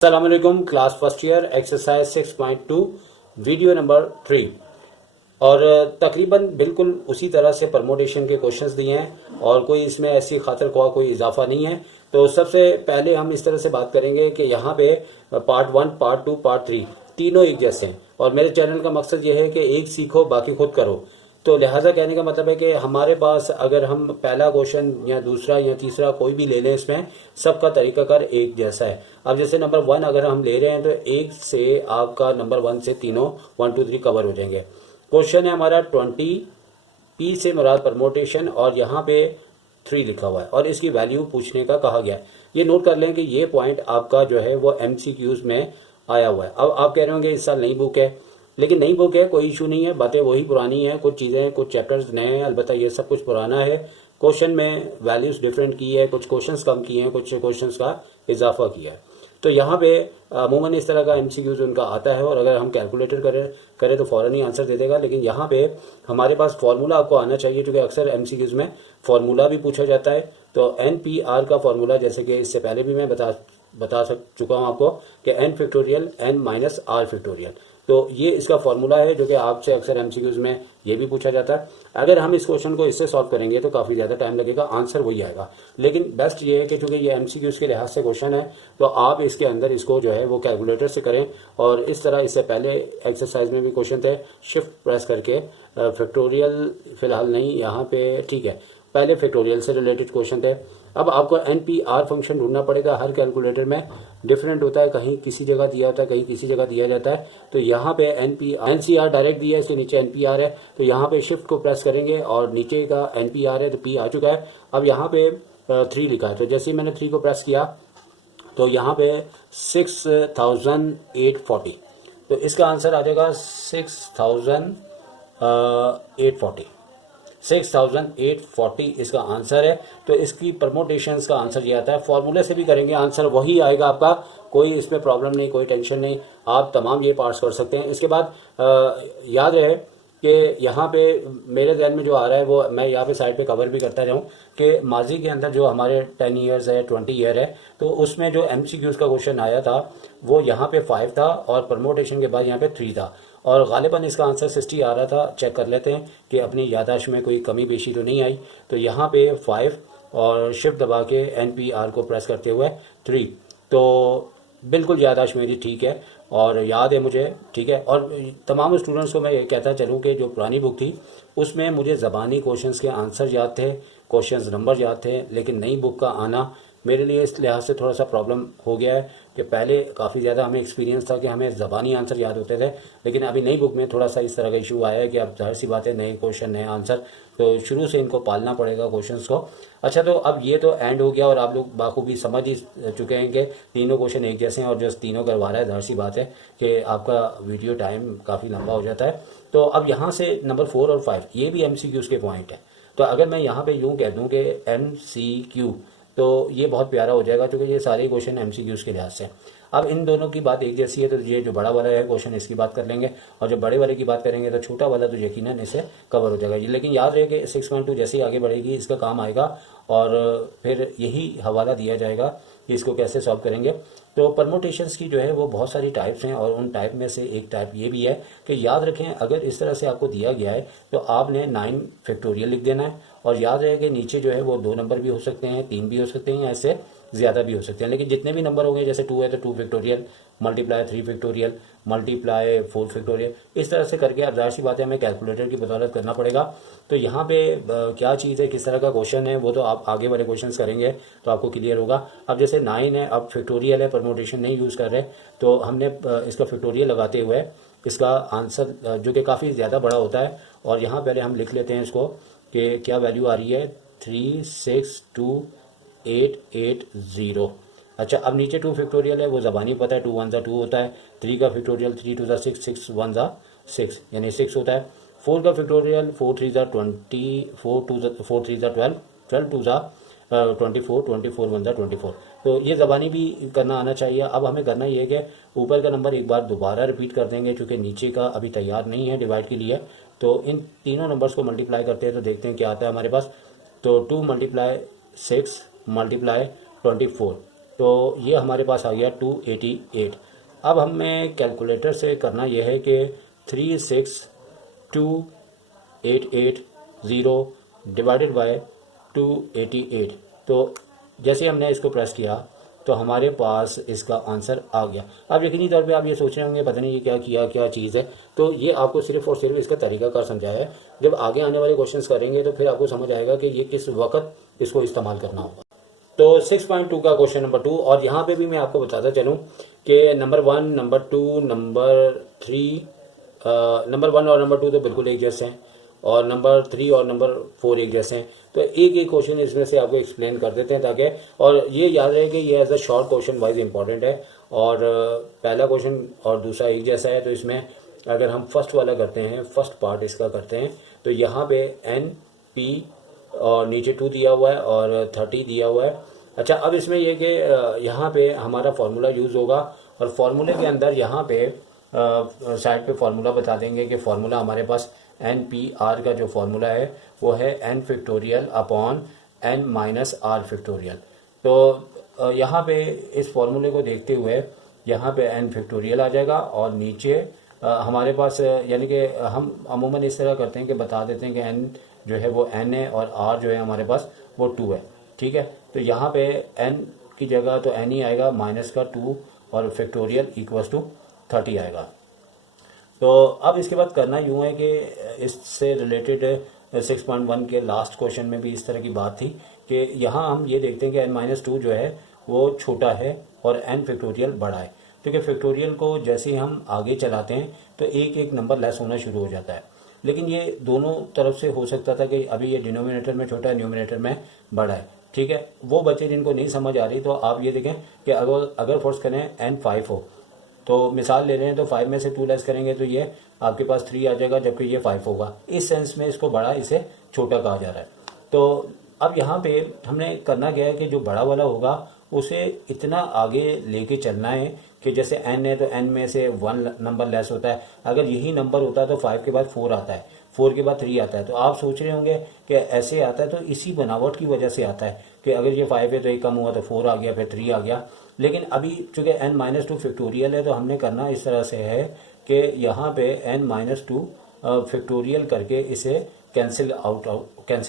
अस्सलाम वालेकुम। Class first year exercise 6.2 video number 3 और तकरीबन बिल्कुल उसी तरह से परमोटेशन के क्वेश्चंस दिए हैं और कोई इसमें ऐसी खातिर ख्वाह कोई इजाफा नहीं है। तो सबसे पहले हम इस तरह से बात करेंगे कि यहाँ पे पार्ट 1, पार्ट 2, पार्ट 3 तीनों एक जैसे हैं और मेरे चैनल का मकसद ये है कि एक सीखो बाकी खुद करो। तो लिहाजा कहने का मतलब है कि हमारे पास अगर हम पहला क्वेश्चन या दूसरा या तीसरा कोई भी ले लें, इसमें सबका तरीकाकार एक जैसा है। अब जैसे नंबर 1 अगर हम ले रहे हैं तो एक से आपका नंबर 1 से तीनों 1, 2, 3 कवर हो जाएंगे। क्वेश्चन है हमारा 20, पी से मुराद परमोटेशन और यहाँ पे 3 लिखा हुआ है और इसकी वैल्यू पूछने का कहा गया है। ये नोट कर लें कि ये पॉइंट आपका जो है वो MCQs में आया हुआ है। अब आप कह रहे होंगे इस साल नई बुक है, लेकिन नई बुक है, कोई इशू नहीं है, बातें वही पुरानी है, कुछ चीज़ें कुछ चैप्टर्स नए हैं, अलबत्ता ये सब कुछ पुराना है। क्वेश्चन में वैल्यूज डिफरेंट की है, कुछ क्वेश्चंस कम किए हैं, कुछ क्वेश्चंस का इजाफा किया है। तो यहाँ पे अमूमन इस तरह का MCQs उनका आता है और अगर हम कैलकुलेटर करें तो फ़ौरन ही आंसर दे देगा। लेकिन यहाँ पे हमारे पास फार्मूला आपको आना चाहिए, क्योंकि अक्सर MCQs में फार्मूला भी पूछा जाता है। तो NPR का फार्मूला, जैसे कि इससे पहले भी मैं बता चुका हूँ आपको कि n factorial n minus r factorial, तो ये इसका फॉर्मूला है जो कि आपसे अक्सर MCQs में ये भी पूछा जाता है। अगर हम इस क्वेश्चन को इससे सॉल्व करेंगे तो काफ़ी ज़्यादा टाइम लगेगा, आंसर वही आएगा। लेकिन बेस्ट ये है कि चूंकि ये MCQs के लिहाज से क्वेश्चन है तो आप इसके अंदर इसको जो है वो कैलकुलेटर से करें। और इस तरह इससे पहले एक्सरसाइज में भी क्वेश्चन थे, शिफ्ट प्रेस करके फैक्टोरियल फिलहाल नहीं यहाँ पे, ठीक है, पहले फैक्टोरियल से रिलेटेड क्वेश्चन थे। अब आपको NPR फंक्शन ढूंढना पड़ेगा। हर कैलकुलेटर में डिफरेंट होता है, कहीं किसी जगह दिया होता है, कहीं किसी जगह दिया जाता है। तो यहाँ पे NCR डायरेक्ट दिया है, इसके नीचे NPR है, तो यहाँ पे शिफ्ट को प्रेस करेंगे और नीचे का NPR है तो P आ चुका है। अब यहाँ पे 3 लिखा है, तो जैसे ही मैंने 3 को प्रेस किया तो यहाँ पे 6840, तो इसका आंसर आ जाएगा 6840 इसका आंसर है। तो इसकी परमोटेशंस का आंसर ये आता है। फॉर्मूले से भी करेंगे आंसर वही आएगा आपका, कोई इसमें प्रॉब्लम नहीं, कोई टेंशन नहीं, आप तमाम ये पार्ट्स कर सकते हैं। इसके बाद याद रहे कि यहाँ पे मेरे जहन में जो आ रहा है वो मैं यहाँ पे साइड पे कवर भी करता जाऊँ कि माजी के अंदर जो हमारे 10 ईयर्स है, 20 ईयर है, तो उसमें जो MCQs का क्वेश्चन आया था वो यहाँ पे 5 था और परमोटेशन के बाद यहाँ पे 3 था और गालिबन इसका आंसर 60 आ रहा था। चेक कर लेते हैं कि अपनी यादाश्त में कोई कमी पेशी तो नहीं आई। तो यहाँ पे 5 और शिफ्ट दबा के NPR को प्रेस करते हुए 3, तो बिल्कुल यादाश्त मेरी ठीक है और याद है मुझे, ठीक है। और तमाम स्टूडेंट्स को मैं ये कहता चलूँ कि जो पुरानी बुक थी उसमें मुझे ज़बानी क्वेश्चंस के आंसर याद थे, क्वेश्चंस नंबर याद थे, लेकिन नई बुक का आना मेरे लिए इस लिहाज से थोड़ा सा प्रॉब्लम हो गया है कि पहले काफ़ी ज़्यादा हमें एक्सपीरियंस था कि हमें ज़बानी आंसर याद होते थे, लेकिन अभी नई बुक में थोड़ा सा इस तरह का इशू आया है कि अब जाहिर सी बात है नए क्वेश्चन नए आंसर, तो शुरू से इनको पालना पड़ेगा क्वेश्चंस को। अच्छा, तो अब ये तो एंड हो गया और आप लोग बाखूबी समझ ही चुके हैं कि तीनों क्वेश्चन एक जैसे हैं और जो तीनों करवा रहा है, जाहिर सी बात है कि आपका वीडियो टाइम काफ़ी लंबा हो जाता है। तो अब यहाँ से नंबर 4 और 5 ये भी MCQs के पॉइंट है। तो अगर मैं यहाँ पे यूँ कह दूँ कि MCQ, तो ये बहुत प्यारा हो जाएगा क्योंकि ये सारे क्वेश्चन MCQs के लिहाज से। अब इन दोनों की बात एक जैसी है, तो ये जो बड़ा वाला है क्वेश्चन इसकी बात कर लेंगे और जो बड़े वाले की बात करेंगे तो छोटा वाला तो यकीनन इससे कवर हो जाएगा। लेकिन याद रहे कि 6.2 जैसे ही आगे बढ़ेगी इसका काम आएगा और फिर यही हवाला दिया जाएगा कि इसको कैसे सॉल्व करेंगे। तो परमोटेशंस की जो है वो बहुत सारी टाइप्स हैं और उन टाइप में से एक टाइप ये भी है कि याद रखें अगर इस तरह से आपको दिया गया है तो आपने 9 फैक्टोरियल लिख देना है और याद रहे कि नीचे जो है वो 2 नंबर भी हो सकते हैं, 3 भी हो सकते हैं, ऐसे ज़्यादा भी हो सकते हैं। लेकिन जितने भी नंबर होंगे, जैसे 2 है तो 2 factorial multiply 3 factorial multiply 4 factorial, इस तरह से करके अब जाहिर सी बात है हमें कैलकुलेटर की बदौलत करना पड़ेगा। तो यहाँ पे क्या चीज़ है, किस तरह का क्वेश्चन है, वो तो आप आगे वाले क्वेश्चंस करेंगे तो आपको क्लियर होगा। अब जैसे 9 है, अब फैक्टोरियल है, परमोटेशन नहीं यूज़ कर रहे, तो हमने इसका फैक्टोरियल लगाते हुए इसका आंसर जो कि काफ़ी ज़्यादा बड़ा होता है, और यहाँ पहले हम लिख लेते हैं इसको कि क्या वैल्यू आ रही है 362,880। अच्छा, अब नीचे 2 फैक्टोरियल है, वो ज़बानी पता है, 2 1 2 होता है, 3 का फैक्टोरियल 3 2 6 6 1 6 यानी 6 होता है, 4 का फैक्टोरियल 4 3 20 4 3 12 12 2 24 24 1 24। तो ये ज़बानी भी करना आना चाहिए। अब हमें करना ये है कि ऊपर का नंबर एक बार दोबारा रिपीट कर देंगे क्योंकि नीचे का अभी तैयार नहीं है डिवाइड के लिए। तो इन तीनों नंबर्स को मल्टीप्लाई करते हैं तो देखते हैं क्या आता है हमारे पास। तो 2 × 6 × 24, तो ये हमारे पास आ गया 288। अब हमें कैलकुलेटर से करना यह है कि 36288 डिवाइडेड बाय 288। तो जैसे हमने इसको प्रेस किया तो हमारे पास इसका आंसर आ गया। अब यकीनी तौर पे आप ये सोच रहे होंगे पता नहीं ये क्या किया, क्या चीज़ है। तो ये आपको सिर्फ और सिर्फ इसका तरीकाकार समझाया है। जब आगे आने वाले क्वेश्चंस करेंगे तो फिर आपको समझ आएगा कि ये किस वक्त इसको इस्तेमाल करना होगा। तो 6.2 का क्वेश्चन नंबर 2, और यहाँ पे भी मैं आपको बताता चलूँ कि नंबर 1, नंबर 2, नंबर 3, नंबर 1 और नंबर 2 तो बिल्कुल एक जैसे हैं, और नंबर 3 और नंबर 4 एक जैसे हैं। तो एक एक क्वेश्चन इसमें से आपको एक्सप्लेन कर देते हैं ताकि, और ये याद रहे कि ये as a short question wise important है। और पहला क्वेश्चन और दूसरा एक जैसा है। तो इसमें अगर हम फर्स्ट वाला करते हैं, फर्स्ट पार्ट इसका करते हैं, तो यहाँ पे NP और नीचे 2 दिया हुआ है और 30 दिया हुआ है। अच्छा, अब इसमें यह कि यहाँ पे हमारा फार्मूला यूज़ होगा, और फार्मूले के अंदर यहाँ पे साइड पे फार्मूला बता देंगे कि फार्मूला हमारे पास NPR का जो फार्मूला है वो है n factorial upon n minus r factorial. तो यहाँ पे इस फार्मूले को देखते हुए यहाँ पे n फैक्टोरियल आ जाएगा, और नीचे हमारे पास यानी कि हम अमूमन इस तरह करते हैं कि बता देते हैं कि n जो है वो n है और r जो है हमारे पास वो 2 है। ठीक है, तो यहाँ पे n की जगह तो n ही आएगा, माइनस का 2 और फैक्टोरियल इक्वल्स टू 30 आएगा। तो अब इसके बाद करना यूँ है कि इससे रिलेटेड 6.1 के लास्ट क्वेश्चन में भी इस तरह की बात थी कि यहाँ हम ये देखते हैं कि n-2 जो है वो छोटा है और n फैक्टोरियल बड़ा है, क्योंकि फैक्टोरियल को जैसे ही हम आगे चलाते हैं तो एक एक नंबर लेस होना शुरू हो जाता है। लेकिन ये दोनों तरफ से हो सकता था कि अभी ये डिनोमिनेटर में छोटा है, न्यूमिनेटर में बड़ा है। ठीक है, वो बच्चे जिनको नहीं समझ आ रही तो आप ये देखें कि अगर फोर्स करें n5 हो, तो मिसाल ले रहे हैं तो 5 में से 2 लेस करेंगे तो ये आपके पास 3 आ जाएगा, जबकि ये 5 होगा। इस सेंस में इसको बड़ा, इसे छोटा कहा जा रहा है। तो अब यहाँ पे हमने करना क्या है कि जो बड़ा वाला होगा उसे इतना आगे लेके चलना है कि जैसे n है तो n में से 1 नंबर लेस होता है। अगर यही नंबर होता है तो 5 के बाद 4 आता है, 4 के बाद 3 आता है। तो आप सोच रहे होंगे कि ऐसे आता है, तो इसी बनावट की वजह से आता है कि अगर ये 5 है तो एक कम हुआ तो 4 आ गया, फिर 3 आ गया। लेकिन अभी चूँकि n-2 फैक्टोरियल है तो हमने करना इस तरह से है कि यहाँ पे n-2 फैक्टोरियल करके इसे कैंसिल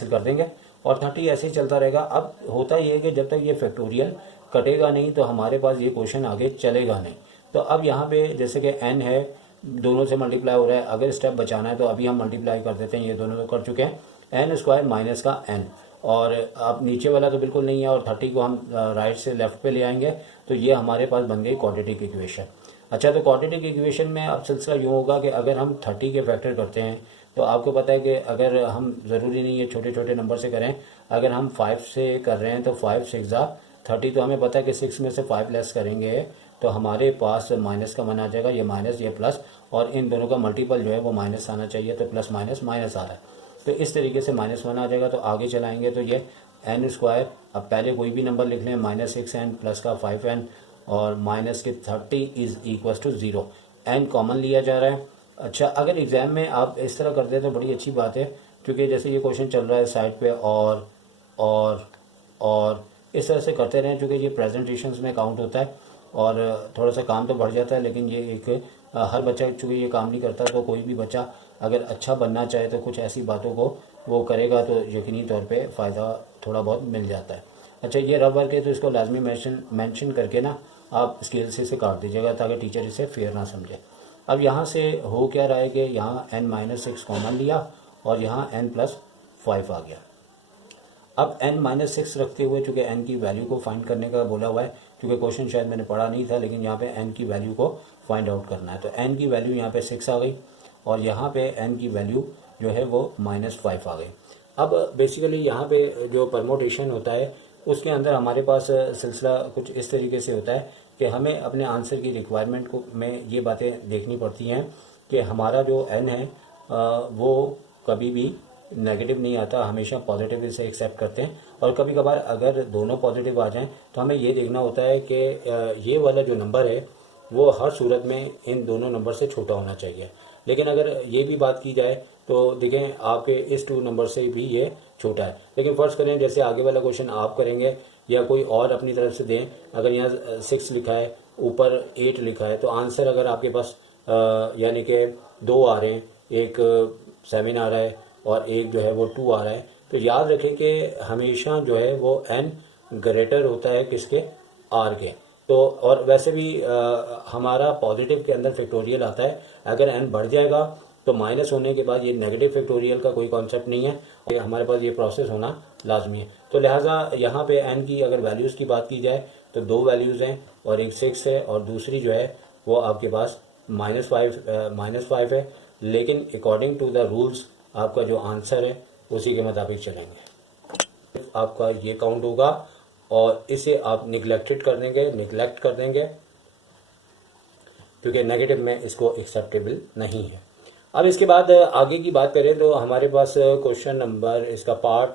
कर देंगे, और 30 ऐसे ही चलता रहेगा। अब होता ये है कि जब तक ये फैक्टोरियल कटेगा नहीं तो हमारे पास ये क्वेश्चन आगे चलेगा नहीं। तो अब यहाँ पे जैसे कि n है, दोनों से मल्टीप्लाई हो रहा है, अगर स्टेप बचाना है तो अभी हम मल्टीप्लाई कर देते हैं, ये दोनों तो कर चुके हैं, n² माइनस का n, और अब नीचे वाला तो बिल्कुल नहीं है, और 30 को हम राइट से लेफ्ट पे ले आएंगे तो ये हमारे पास बन गई क्वाड्रेटिक इक्वेशन। अच्छा, तो क्वाड्रेटिक इक्वेशन में अब सिलसिला यूँ होगा कि अगर हम 30 के फैक्टर करते हैं तो आपको पता है कि अगर हम ज़रूरी नहीं है छोटे छोटे नंबर से करें, अगर हम 5 से कर रहे हैं तो 5 6 30, तो हमें पता है कि 6 में से 5 लेस करेंगे तो हमारे पास माइनस का मन आ जाएगा, ये माइनस ये प्लस, और इन दोनों का मल्टीपल जो है वो माइनस आना चाहिए, तो प्लस माइनस माइनस आ रहा है। तो इस तरीके से -1 आ जाएगा। तो आगे चलाएंगे तो ये n², अब पहले कोई भी नंबर लिख लें, -6n प्लस का 5n और माइनस के 30 is equal to 0, n common लिया जा रहा है। अच्छा, अगर एग्ज़ाम में आप इस तरह करते हैं तो बड़ी अच्छी बात है, क्योंकि जैसे ये क्वेश्चन चल रहा है साइड पे और इस तरह से करते रहें, चूँकि ये प्रेजेंटेशंस में काउंट होता है और थोड़ा सा काम तो बढ़ जाता है। लेकिन ये एक हर बच्चा चूँकि ये काम नहीं करता, तो कोई भी बच्चा अगर अच्छा बनना चाहे तो कुछ ऐसी बातों को वो करेगा तो यकीनी तौर पे फ़ायदा थोड़ा बहुत मिल जाता है। अच्छा, ये रफ वर्क है तो इसको लाजमी मेंशन करके ना आप स्केल से इसे काट दीजिएगा ताकि टीचर इसे फेयर ना समझे। अब यहाँ से हो क्या रहा है कि यहाँ n-6 कॉमन लिया और यहाँ n+5 आ गया। अब n-6 रखते हुए चूँकि n की वैल्यू को फाइंड करने का बोला हुआ है, क्योंकि क्वेश्चन शायद मैंने पढ़ा नहीं था, लेकिन यहाँ पे n की वैल्यू को फाइंड आउट करना है। तो n की वैल्यू यहाँ पे 6 आ गई और यहाँ पे n की वैल्यू जो है वो -5 आ गई। अब बेसिकली यहाँ पे जो परमोटेशन होता है उसके अंदर हमारे पास सिलसिला कुछ इस तरीके से होता है कि हमें अपने आंसर की रिक्वायरमेंट को में ये बातें देखनी पड़ती हैं कि हमारा जो n है वो कभी भी नेगेटिव नहीं आता, हमेशा पॉजिटिव इसे एक्सेप्ट करते हैं। और कभी कभार अगर दोनों पॉजिटिव आ जाएं तो हमें ये देखना होता है कि ये वाला जो नंबर है वो हर सूरत में इन दोनों नंबर से छोटा होना चाहिए। लेकिन अगर ये भी बात की जाए तो देखें आपके इस 2 नंबर से भी ये छोटा है। लेकिन फ़र्ज़ करें जैसे आगे वाला क्वेश्चन आप करेंगे या कोई और अपनी तरफ से दें। अगर यहाँ 6 लिखा है, ऊपर 8 लिखा है, तो आंसर अगर आपके पास यानी कि 2 आ रहे हैं, एक 7 आ रहा है और एक जो है वो 2 आ रहा है, तो याद रखें कि हमेशा जो है वो n ग्रेटर होता है किसके, r के। तो और वैसे भी हमारा पॉजिटिव के अंदर फैक्टोरियल आता है, अगर n बढ़ जाएगा तो माइनस होने के बाद ये नेगेटिव फैक्टोरियल का कोई कॉन्सेप्ट नहीं है, और हमारे पास ये प्रोसेस होना लाजमी है। तो लिहाजा यहाँ पे n की अगर वैल्यूज़ की बात की जाए तो 2 वैल्यूज़ हैं, और एक 6 है और दूसरी जो है वो आपके पास -5 है। लेकिन अकॉर्डिंग टू द रूल्स आपका जो आंसर है उसी के मुताबिक चलेंगे। आपका ये काउंट होगा और इसे आप निगलेक्ट कर देंगे क्योंकि नेगेटिव में इसको एक्सेप्टेबल नहीं है। अब इसके बाद आगे की बात करें तो हमारे पास क्वेश्चन नंबर, इसका पार्ट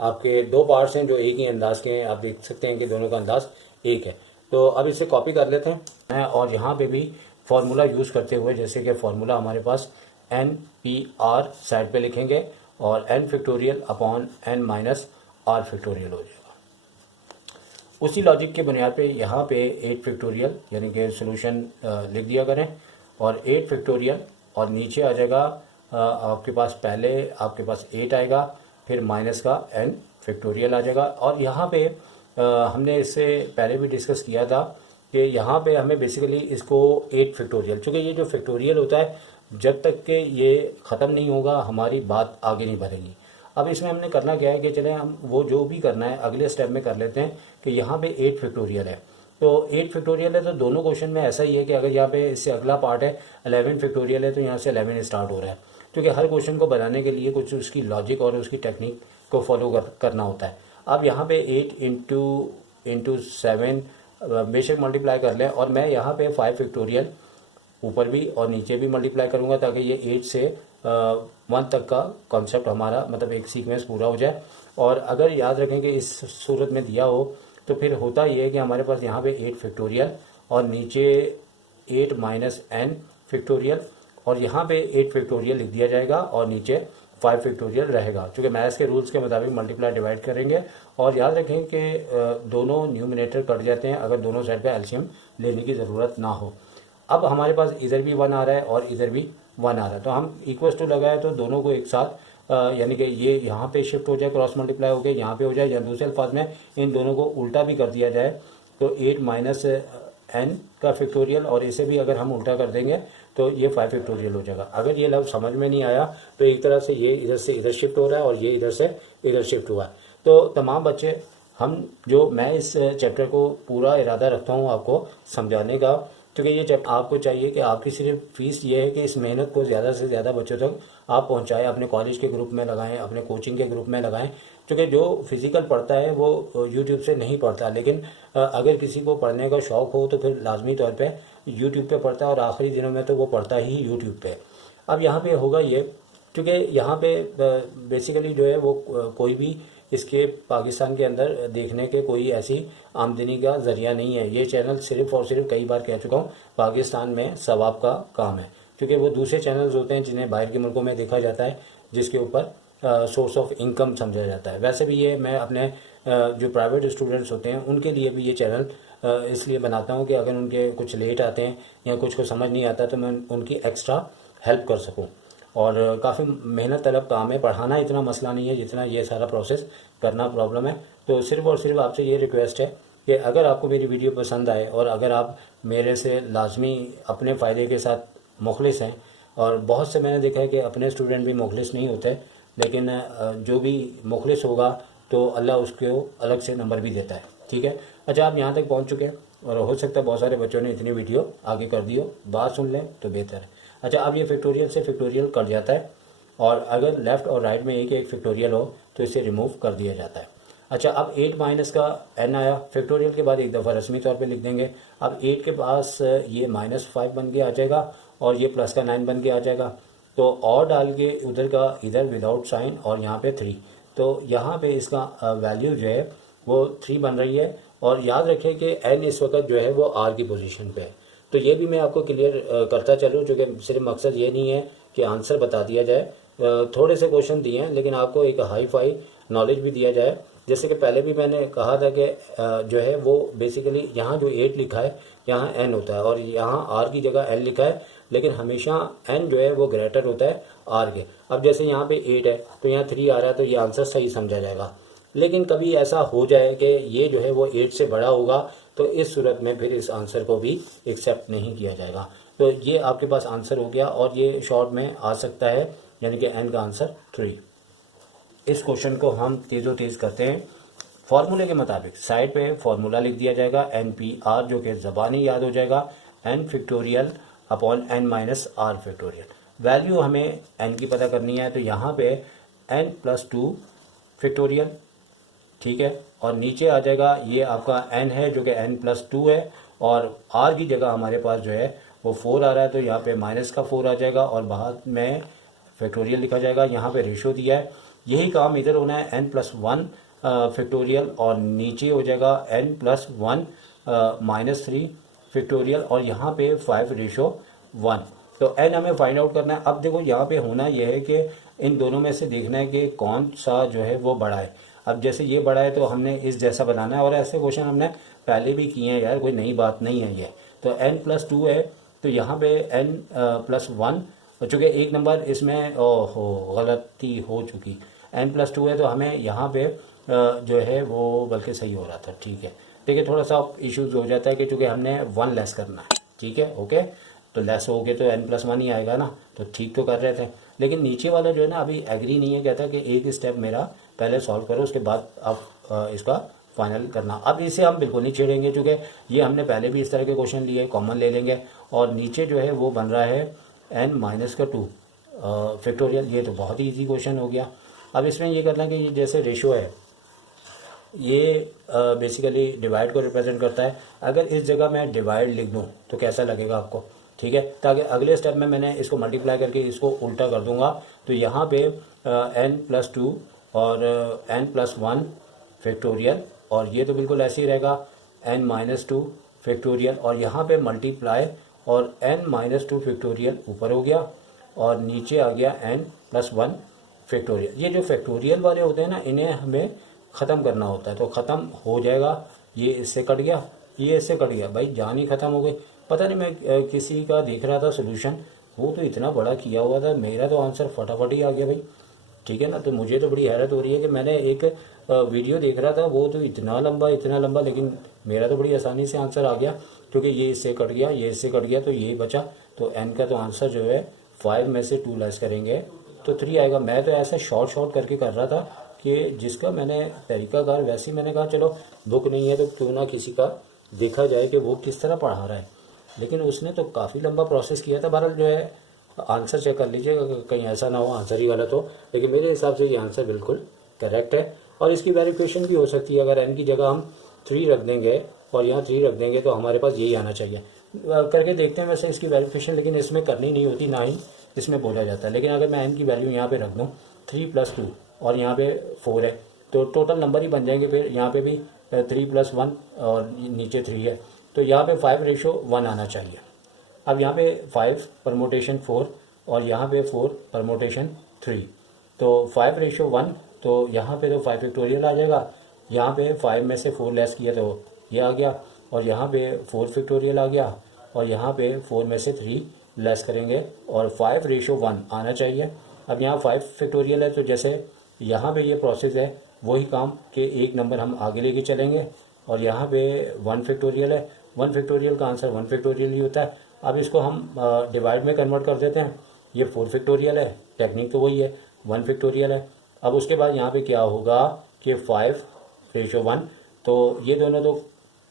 आपके 2 पार्ट्स हैं जो एक ही अंदाज के हैं। आप देख सकते हैं कि दोनों का अंदाज एक है। तो अब इसे कॉपी कर लेते हैं और यहाँ पे भी फार्मूला यूज़ करते हुए, जैसे कि फार्मूला हमारे पास NPR साइड पे लिखेंगे और n factorial upon n minus r factorial हो जाएगा। उसी लॉजिक के बुनियाद पे यहाँ पे 8 फैक्टोरियल यानी कि सोल्यूशन लिख दिया करें, और 8 फैक्टोरियल और नीचे आ जाएगा आपके पास, पहले आपके पास 8 आएगा, फिर माइनस का n फैक्टोरियल आ जाएगा। और यहाँ पे हमने इससे पहले भी डिस्कस किया था कि यहाँ पे हमें बेसिकली इसको 8 फैक्टोरियल, चूँकि ये जो फैक्टोरियल होता है जब तक कि ये ख़त्म नहीं होगा हमारी बात आगे नहीं बढ़ेगी। अब इसमें हमने करना क्या है कि चले हम वो जो भी करना है अगले स्टेप में कर लेते हैं कि यहाँ पे 8 फैक्टोरियल है। तो 8 फैक्टोरियल है तो दोनों क्वेश्चन में ऐसा ही है कि अगर यहाँ पे इससे अगला पार्ट है 11 फैक्टोरियल है तो यहाँ से 11 स्टार्ट हो रहा है, क्योंकि हर क्वेश्चन को बनाने के लिए कुछ उसकी लॉजिक और उसकी टेक्निक को फॉलो करना होता है। अब यहाँ पे 8 इंटू 7 बेशक मल्टीप्लाई कर लें, और मैं यहाँ पे 5 फैक्टोरियल ऊपर भी और नीचे भी मल्टीप्लाई करूँगा ताकि ये 8 से 1 तक का कॉन्सेप्ट हमारा मतलब एक सीक्वेंस पूरा हो जाए। और अगर याद रखें कि इस सूरत में दिया हो तो फिर होता ये है कि हमारे पास यहाँ पे 8 फैक्टोरियल और नीचे 8 माइनस n फैक्टोरियल, और यहाँ पे 8 फैक्टोरियल लिख दिया जाएगा और नीचे 5 फैक्टोरियल रहेगा, क्योंकि मैथ्स के रूल्स के मुताबिक मल्टीप्लाई डिवाइड करेंगे। और याद रखें कि दोनों न्यूमिनेटर कट जाते हैं अगर दोनों साइड पे एलसीएम लेने की ज़रूरत ना हो। अब हमारे पास इधर भी 1 आ रहा है और इधर भी 1 आ रहा है, तो हम इक्वल्स टू लगाए तो दोनों को एक साथ यानी कि ये यहाँ पे शिफ्ट हो जाए, क्रॉस मल्टीप्लाई हो गया यहाँ पे हो जाए, या दूसरे अल्फाज में इन दोनों को उल्टा भी कर दिया जाए तो 8 माइनस n का फैक्टोरियल, और इसे भी अगर हम उल्टा कर देंगे तो ये 5 फैक्टोरियल हो जाएगा। अगर ये लफ्ज़ समझ में नहीं आया तो एक तरह से ये इधर से इधर शिफ्ट हो रहा है और ये इधर से इधर शिफ्ट हुआ है। तो तमाम बच्चे मैं इस चैप्टर को पूरा इरादा रखता हूँ आपको समझाने का, क्योंकि ये चैप्टर आपको चाहिए कि आपकी सिर्फ फीस ये है कि इस मेहनत को ज़्यादा से ज़्यादा बच्चों तक आप पहुँचाएँ, अपने कॉलेज के ग्रुप में लगाएं, अपने कोचिंग के ग्रुप में लगाएं। क्योंकि जो फिज़िकल पढ़ता है वो यूट्यूब से नहीं पढ़ता, लेकिन अगर किसी को पढ़ने का शौक़ हो तो फिर लाजमी तौर पे यूट्यूब पे पढ़ता है, और आखिरी दिनों में तो वो पढ़ता ही यूट्यूब पे। अब यहाँ पे होगा ये, क्योंकि यहाँ पे बेसिकली जो है वो कोई भी इसके पाकिस्तान के अंदर देखने के कोई ऐसी आमदनी का ज़रिया नहीं है। ये चैनल सिर्फ़ और सिर्फ, कई बार कह चुका हूँ, पाकिस्तान में सवाब का काम है, क्योंकि वो दूसरे चैनल्स होते हैं जिन्हें बाहर के मुल्कों में देखा जाता है, जिसके ऊपर सोर्स ऑफ इनकम समझा जाता है। वैसे भी ये मैं अपने जो प्राइवेट स्टूडेंट्स होते हैं उनके लिए भी ये चैनल इसलिए बनाता हूँ कि अगर उनके कुछ लेट आते हैं या कुछ को समझ नहीं आता तो मैं उनकी एक्स्ट्रा हेल्प कर सकूँ। और काफ़ी मेहनत तलब काम है, पढ़ाना इतना मसला नहीं है जितना ये सारा प्रोसेस करना प्रॉब्लम है। तो सिर्फ़ और सिर्फ आपसे ये रिक्वेस्ट है कि अगर आपको मेरी वीडियो पसंद आए और अगर आप मेरे से लाजमी अपने फ़ायदे के साथ मुखलिस हैं, और बहुत से मैंने देखा है कि अपने स्टूडेंट भी मुखलिस नहीं होते, लेकिन जो भी मुखलिस होगा तो अल्लाह उसको अलग से नंबर भी देता है। ठीक है, अच्छा आप यहाँ तक पहुँच चुके हैं और हो सकता है बहुत सारे बच्चों ने इतनी वीडियो आगे कर दी हो, बात सुन लें तो बेहतर है। अच्छा, अब ये फैक्टोरियल से फैक्टोरियल कट जाता है, और अगर लेफ़्ट और राइट में एक एक फैक्टोरियल हो तो इसे रिमूव कर दिया जाता है। अच्छा, अब 8 माइनस का n आया, फैक्टोरियल के बाद एक दफ़ा रस्मी तौर पे लिख देंगे। अब 8 के पास ये -5 बन के आ जाएगा और ये प्लस का 9 बन के आ जाएगा, तो और डाल के उधर का इधर विदाउट साइन और यहाँ पे 3, तो यहाँ पे इसका वैल्यू जो है वो 3 बन रही है। और याद रखें कि n इस वक्त जो है वो r की पोजीशन पे है। तो ये भी मैं आपको क्लियर करता चलूँ, जो कि सिर्फ मकसद ये नहीं है कि आंसर बता दिया जाए, थोड़े से क्वेश्चन दिए हैं लेकिन आपको एक हाई फाई नॉलेज भी दिया जाए जैसे कि पहले भी मैंने कहा था कि जो है वो बेसिकली यहाँ जो 8 लिखा है यहाँ n होता है और यहाँ r की जगह n लिखा है, लेकिन हमेशा n जो है वो ग्रेटर होता है r के। अब जैसे यहाँ पे 8 है तो यहाँ 3 आ रहा है तो ये आंसर सही समझा जाएगा। लेकिन कभी ऐसा हो जाए कि ये जो है वो 8 से बड़ा होगा तो इस सूरत में फिर इस आंसर को भी एक्सेप्ट नहीं किया जाएगा। तो ये आपके पास आंसर हो गया और ये शॉर्ट में आ सकता है, यानी कि n का आंसर 3। इस क्वेश्चन को हम तेज़ो तेज़ करते हैं। फार्मूले के मुताबिक साइड पे फार्मूला लिख दिया जाएगा NPR, जो कि ज़बानी याद हो जाएगा n factorial upon n minus r factorial. Value हमें n की पता करनी है, तो यहाँ पे n+2 फैक्टोरियल, ठीक है, और नीचे आ जाएगा ये आपका n है जो कि n+2 है, और r की जगह हमारे पास जो है वो 4 आ रहा है तो यहाँ पे माइनस का 4 आ जाएगा और बाद में फैक्टोरियल लिखा जाएगा। यहाँ पे रेशो दिया है, यही काम इधर होना है n+1 फैक्टोरियल और नीचे हो जाएगा n+1 -3 फैक्टोरियल और यहाँ पे 5:1। तो n हमें फाइंड आउट करना है। अब देखो यहाँ पे होना यह है कि इन दोनों में से देखना है कि कौन सा जो है वो बड़ा है। अब जैसे ये बड़ा है तो हमने इस जैसा बनाना है, और ऐसे क्वेश्चन हमने पहले भी किए हैं यार, कोई नई बात नहीं है ये। तो n+2 है तो यहाँ पे n+1, चूँकि एक नंबर इसमें गलती हो चुकी, n+2 है तो हमें यहाँ पे जो है वो बल्कि सही हो रहा था, ठीक है। देखिए थोड़ा सा इश्यूज हो जाता है कि चूँकि हमने 1 लेस करना है, ठीक है, ओके, तो लेस हो गए तो n+1 ही आएगा ना, तो ठीक तो कर रहे थे। लेकिन नीचे वाला जो है ना अभी एग्री नहीं है, कहता है कि एक स्टेप मेरा पहले सॉल्व करो उसके बाद आप इसका फाइनल करना। अब इसे हम बिल्कुल नहीं छेड़ेंगे चूँकि ये हमने पहले भी इस तरह के क्वेश्चन लिए, कॉमन ले लेंगे। और नीचे जो है वो बन रहा है n-2 फैक्टोरियल, ये तो बहुत ही ईजी क्वेश्चन हो गया। अब इसमें ये करना कि ये जैसे रेशो है ये बेसिकली डिवाइड को रिप्रेजेंट करता है। अगर इस जगह मैं डिवाइड लिख दूं तो कैसा लगेगा आपको, ठीक है, ताकि अगले स्टेप में मैंने इसको मल्टीप्लाई करके इसको उल्टा कर दूंगा। तो यहाँ पे n+2 और n+1 फैक्टोरियल, और ये तो बिल्कुल ऐसे ही रहेगा n-2 फैक्टोरियल, और यहाँ पे मल्टीप्लाई और n-2 फैक्टोरियल ऊपर हो गया और नीचे आ गया n+1 फैक्टोरियल। ये जो फैक्टोरियल वाले होते हैं ना इन्हें हमें ख़त्म करना होता है, तो ख़त्म हो जाएगा। ये इससे कट गया, ये इससे कट गया, भाई जान ही ख़त्म हो गई। पता नहीं मैं किसी का देख रहा था सोल्यूशन, वो तो इतना बड़ा किया हुआ था, मेरा तो आंसर फटाफट ही आ गया भाई, ठीक है ना। तो मुझे तो बड़ी हैरत हो रही है कि मैंने एक वीडियो देख रहा था वो तो इतना लंबा, लेकिन मेरा तो बड़ी आसानी से आंसर आ गया, क्योंकि ये इससे कट गया, ये इससे कट गया, तो यही बचा। तो n का तो आंसर जो है 5 में से 2 लेस करेंगे तो 3 आएगा। मैं तो ऐसा शॉर्ट करके कर रहा था कि जिसका मैंने तरीकाकार, वैसे ही मैंने कहा चलो बुक नहीं है तो क्यों ना किसी का देखा जाए कि वो किस तरह पढ़ा रहा है, लेकिन उसने तो काफ़ी लंबा प्रोसेस किया था। बहरहाल जो है आंसर चेक कर लीजिएगा, कहीं ऐसा ना हो आंसर ही गलत हो, लेकिन मेरे हिसाब से ये आंसर बिल्कुल करेक्ट है। और इसकी वेरिफिकेशन भी हो सकती है, अगर n की जगह हम 3 रख देंगे और यहाँ 3 रख देंगे तो हमारे पास यही आना चाहिए। करके देखते हैं वैसे इसकी वेरिफिकेशन, लेकिन इसमें करनी नहीं होती, ना ही इसमें बोला जाता है। लेकिन अगर मैं n की वैल्यू यहाँ पे रख दूँ 3+2 और यहाँ पे 4 है तो टोटल नंबर ही बन जाएंगे। फिर यहाँ पे भी 3+1 और नीचे 3 है, तो यहाँ पे 5:1 आना चाहिए। अब यहाँ पे 5 परमोटेशन 4 और यहाँ पे 4 परमोटेशन 3, तो 5:1, तो यहाँ पे तो 5 फैक्टोरियल आ जाएगा। यहाँ पे 5 में से 4 लेस किया तो ये आ गया, और यहाँ पे 4 फैक्टोरियल आ गया, और यहाँ पे 4 में से 3 लेस करेंगे और 5:1 आना चाहिए। अब यहाँ 5 फैक्टोरियल है तो जैसे यहाँ पे ये प्रोसेस है वही काम कि एक नंबर हम आगे लेके चलेंगे, और यहाँ पे 1 फैक्टोरियल है, 1 फैक्टोरियल का आंसर 1 फैक्टोरियल ही होता है। अब इसको हम डिवाइड में कन्वर्ट कर देते हैं, ये 4 फैक्टोरियल है, टेक्निक तो वही है, 1 फैक्टोरियल है। अब उसके बाद यहाँ पे क्या होगा कि 5:1, तो ये दोनों तो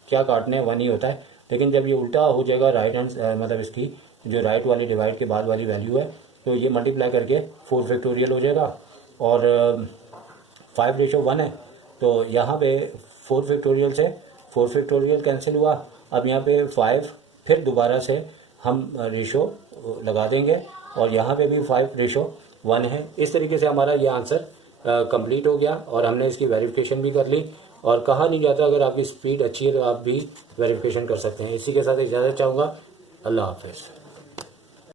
क्या काटने 1 ही होता है, लेकिन जब ये उल्टा हो जाएगा राइट हैंड, मतलब इसकी जो राइट वाली डिवाइड के बाद वाली वैल्यू है, तो ये मल्टीप्लाई करके 4 फैक्टोरियल हो जाएगा, और 5:1 है तो यहाँ पे 4 फैक्टोरियल से 4 फैक्टोरियल कैंसिल हुआ। अब यहाँ पे 5 फिर दोबारा से हम रेशो लगा देंगे, और यहाँ पे भी 5:1 है। इस तरीके से हमारा ये आंसर कंप्लीट हो गया, और हमने इसकी वेरिफिकेशन भी कर ली। और कहा नहीं जाता अगर आपकी स्पीड अच्छी है तो आप भी वेरिफिकेशन कर सकते हैं। इसी के साथ इजाज़त चाहूँगा, अल्लाह हाफ़िज़।